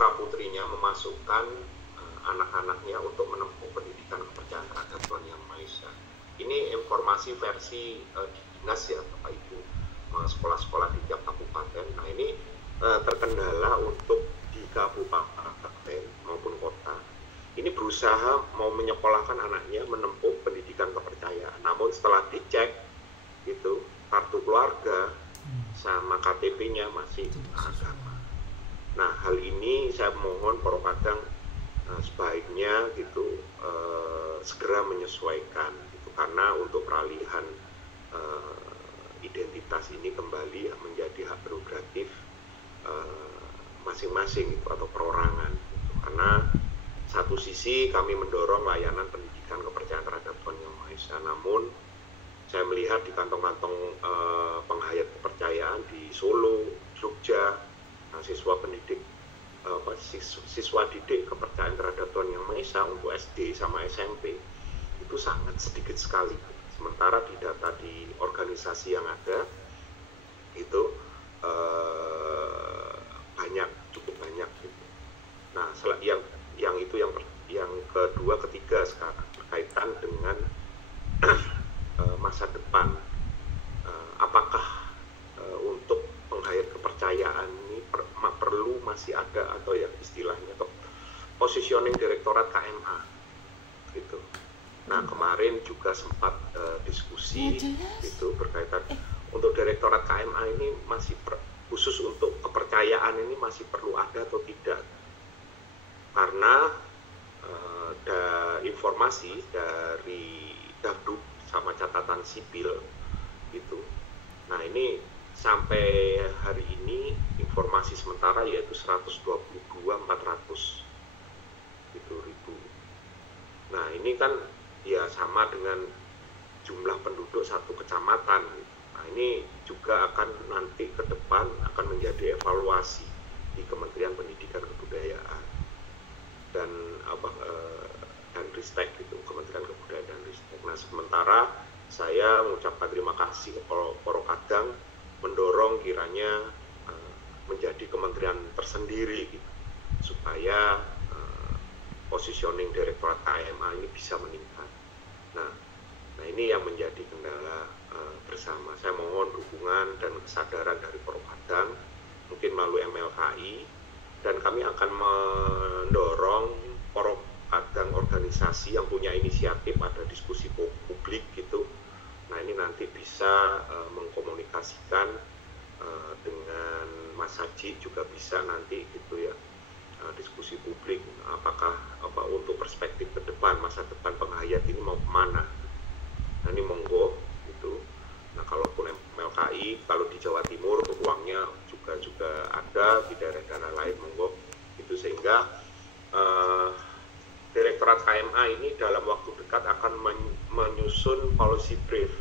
putra-putrinya memasukkan anak-anaknya untuk menempuh pendidikan kepercayaan terhadap Tuhan Yang Maha Esa. Ini informasi versi dinas ya Bapak Ibu, sekolah-sekolah di tiap kabupaten. Nah ini terkendala untuk di kabupaten maupun kota. Ini berusaha mau menyekolahkan anaknya menempuh pendidikan kepercayaan. Namun setelah dicek itu kartu keluarga sama KTP-nya masih agama. Nah hal ini saya mohon Kadang sebaiknya gitu segera menyesuaikan gitu, karena untuk peralihan identitas ini kembali menjadi hak prerogatif masing-masing gitu, atau perorangan gitu. Karena satu sisi kami mendorong layanan pendidikan kepercayaan terhadap Tuhan Yang Maha Esa, namun saya melihat di kantong-kantong penghayat kepercayaan di Solo, Jogja, siswa didik kepercayaan terhadap Tuhan Yang Maha Esa untuk SD sama SMP itu sangat sedikit sekali. Sementara di data di organisasi yang ada itu cukup banyak gitu. Nah, yang kedua, ketiga sekarang berkaitan dengan masa depan. Apakah untuk penghayat kepercayaan ini perlu masih ada, atau yang istilahnya positioning Direktorat KMA gitu. Nah kemarin juga sempat diskusi itu berkaitan untuk Direktorat KMA ini masih khusus untuk kepercayaan ini masih perlu ada atau tidak, karena ada informasi dari Dagduk sama catatan sipil gitu. Nah ini sampai hari ini informasi sementara yaitu 122.400 gitu ribu. Nah ini kan ya sama dengan jumlah penduduk satu kecamatan gitu. Nah ini juga akan nanti ke depan akan menjadi evaluasi di Kementerian Pendidikan Kebudayaan dan Ristek gitu, Kementerian Kebudayaan dan Ristek. Nah sementara saya mengucapkan terima kasih ke Kadang mendorong kiranya menjadi kementerian tersendiri gitu, supaya positioning Direktorat KMA ini bisa meningkat. Nah ini yang menjadi kendala bersama. Saya mohon dukungan dan kesadaran dari Kadang, mungkin melalui MLKI, dan kami akan mendorong Kadang organisasi yang punya inisiatif ada diskusi publik gitu. Nah ini nanti bisa mengkomunikasikan dengan Mas Haji juga bisa nanti gitu ya, diskusi publik apakah untuk perspektif ke depan, masa depan penghayat ini mau kemana. Nah ini monggo gitu. Nah kalaupun MLKI, kalau di Jawa Timur ruangnya juga ada, di daerah-daerah lain monggo itu, sehingga Direktorat KMA ini dalam waktu dekat akan menyusun policy brief